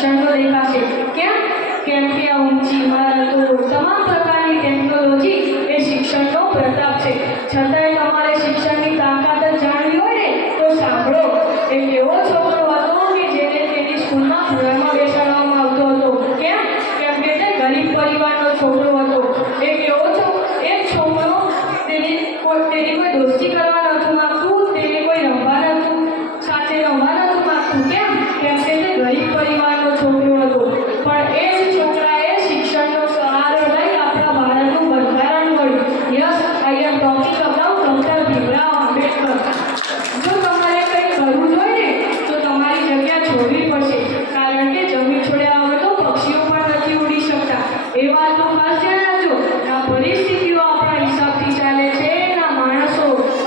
શિક્ષણ તો દેખાશે. કેમ કે આ ઊંચી ઇમારતો, તમામ પ્રકારની ટેકનોલોજી એ શિક્ષણનો પ્રતાપ છે. છતાંય તમારે શિક્ષણની તાકાત જ જાણવી હોય ને તો સાંભળો. એક એવો છોકરો હતો કે જેને તેની સ્કૂલમાં ભણવામાં બેસાડવામાં આવતો હતો. કેમ કે તે ગરીબ પરિવારનો છોકરો હતો. એક છોકરો તેની કોઈ દોસ્તી કરવા નહોતું માંગતું, તેને કોઈ સાથે રમવા નહોતું માંગતું. કેમ કે તે ગરીબ પરિવારનો છોકરો હતો. પણ એ જ છોકરાએ શિક્ષણનો સહારો લઈ આપણા ભારતનું બંધારણ ઘડ્યું. Yes, I am talking about doctor Bhimrao Ambedkar. જો તમારે કંઈક કરવું હોય ને તો તમારી જગ્યા છોડવી પડશે, કારણ કે જમીન છોડ્યા વગર તો પક્ષીઓ પણ નથી ઉડી શકતા. એ વાતનું ખાસ ધ્યાન રાખજો. આ પરિસ્થિતિઓ આપણા હિસાબથી ચાલે છે, ના માણસો.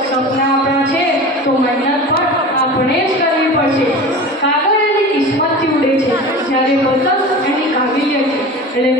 સપના આપણા છે તો મહેનત પણ આપણે જ કરવી પડશે. કાગળ એની કિસ્મતથી ઉડે છે, જ્યારે પતંગ એની કાબિલિયતથી. એટલે